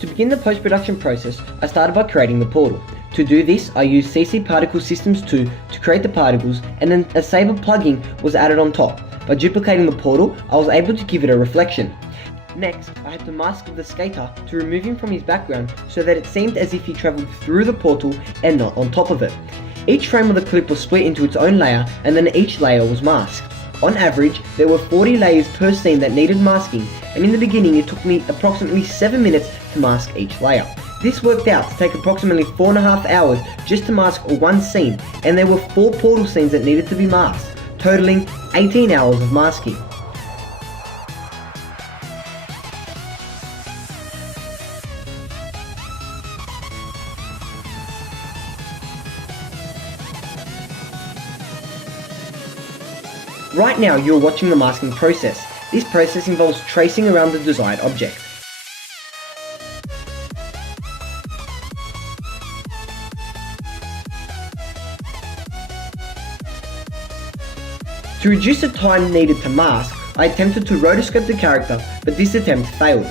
To begin the post-production process, I started by creating the portal. To do this, I used CC Particle Systems 2 to create the particles, and then a Saber plugin was added on top. By duplicating the portal, I was able to give it a reflection. Next, I had to mask the skater to remove him from his background so that it seemed as if he travelled through the portal and not on top of it. Each frame of the clip was split into its own layer, and then each layer was masked. On average, there were 40 layers per scene that needed masking, and in the beginning it took me approximately 7 minutes to mask each layer. This worked out to take approximately 4.5 hours just to mask one scene, and there were 4 portal scenes that needed to be masked, totaling 18 hours of masking. Right now you are watching the masking process. This process involves tracing around the desired object. To reduce the time needed to mask, I attempted to rotoscope the character, but this attempt failed.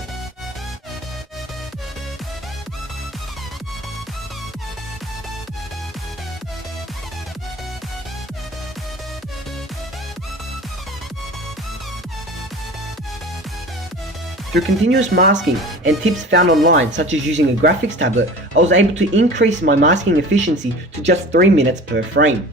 Through continuous masking and tips found online, such as using a graphics tablet, I was able to increase my masking efficiency to just 3 minutes per frame.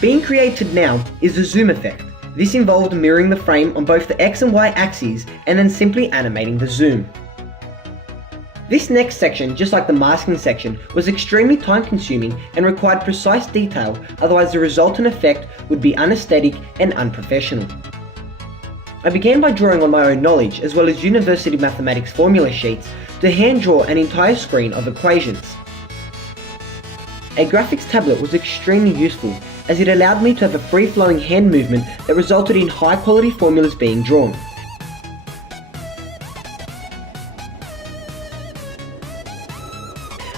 Being created now is the zoom effect. This involved mirroring the frame on both the X and Y axes and then simply animating the zoom. This next section, just like the masking section, was extremely time consuming and required precise detail, otherwise the resultant effect would be unaesthetic and unprofessional. I began by drawing on my own knowledge as well as university mathematics formula sheets to hand draw an entire screen of equations. A graphics tablet was extremely useful as it allowed me to have a free-flowing hand movement that resulted in high quality formulas being drawn.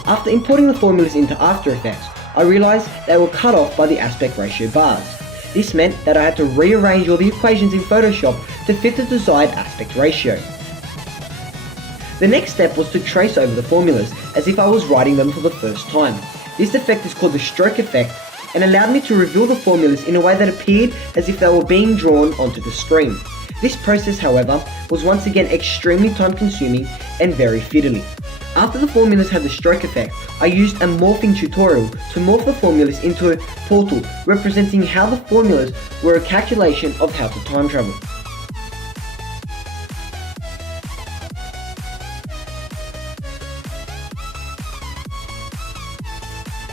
After importing the formulas into After Effects, I realized they were cut off by the aspect ratio bars. This meant that I had to rearrange all the equations in Photoshop to fit the desired aspect ratio. The next step was to trace over the formulas as if I was writing them for the first time. This effect is called the stroke effect and allowed me to reveal the formulas in a way that appeared as if they were being drawn onto the screen. This process, however, was once again extremely time consuming and very fiddly. After the formulas had the stroke effect, I used a morphing tutorial to morph the formulas into a portal representing how the formulas were a calculation of how to time travel.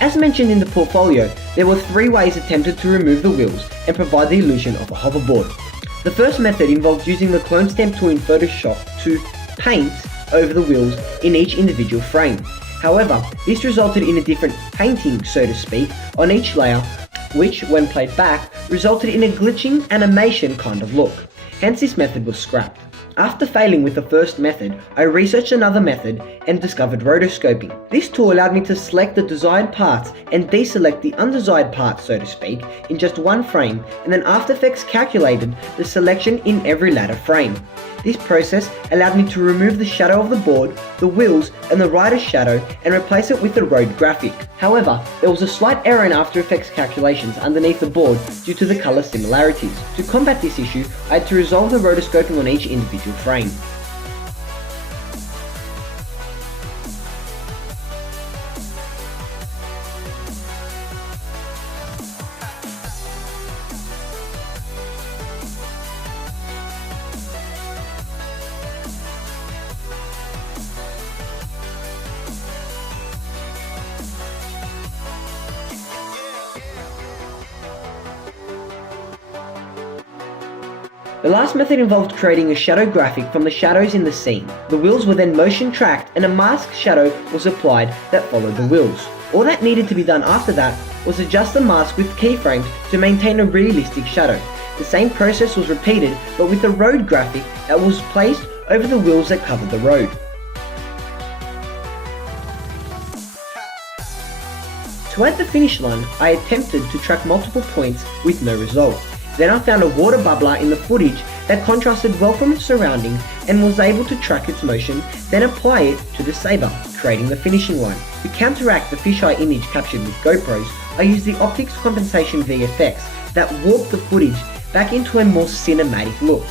As mentioned in the portfolio, there were 3 ways attempted to remove the wheels and provide the illusion of a hoverboard. The first method involved using the clone stamp tool in Photoshop to paint over the wheels in each individual frame. However, this resulted in a different painting, so to speak, on each layer, which, when played back, resulted in a glitching animation kind of look. Hence this method was scrapped. After failing with the first method, I researched another method and discovered rotoscoping. This tool allowed me to select the desired parts and deselect the undesired parts, so to speak, in just one frame, and then After Effects calculated the selection in every latter frame. This process allowed me to remove the shadow of the board, the wheels, and the rider's shadow and replace it with the road graphic. However, there was a slight error in After Effects calculations underneath the board due to the colour similarities. To combat this issue, I had to resolve the rotoscoping on each individual frame. The last method involved creating a shadow graphic from the shadows in the scene. The wheels were then motion tracked and a masked shadow was applied that followed the wheels. All that needed to be done after that was adjust the mask with keyframes to maintain a realistic shadow. The same process was repeated but with a road graphic that was placed over the wheels that covered the road. So at the finish line, I attempted to track multiple points with no result. Then I found a water bubbler in the footage that contrasted well from its surroundings and was able to track its motion, then apply it to the saber, creating the finishing line. To counteract the fisheye image captured with GoPros, I used the optics compensation VFX that warped the footage back into a more cinematic look.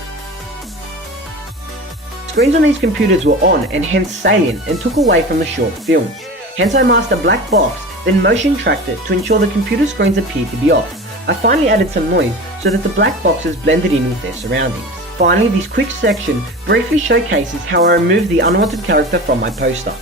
Screens on these computers were on and hence salient and took away from the short films. Hence I masked a black box, then motion tracked it to ensure the computer screens appeared to be off. I finally added some noise so that the black boxes blended in with their surroundings. Finally, this quick section briefly showcases how I removed the unwanted character from my poster.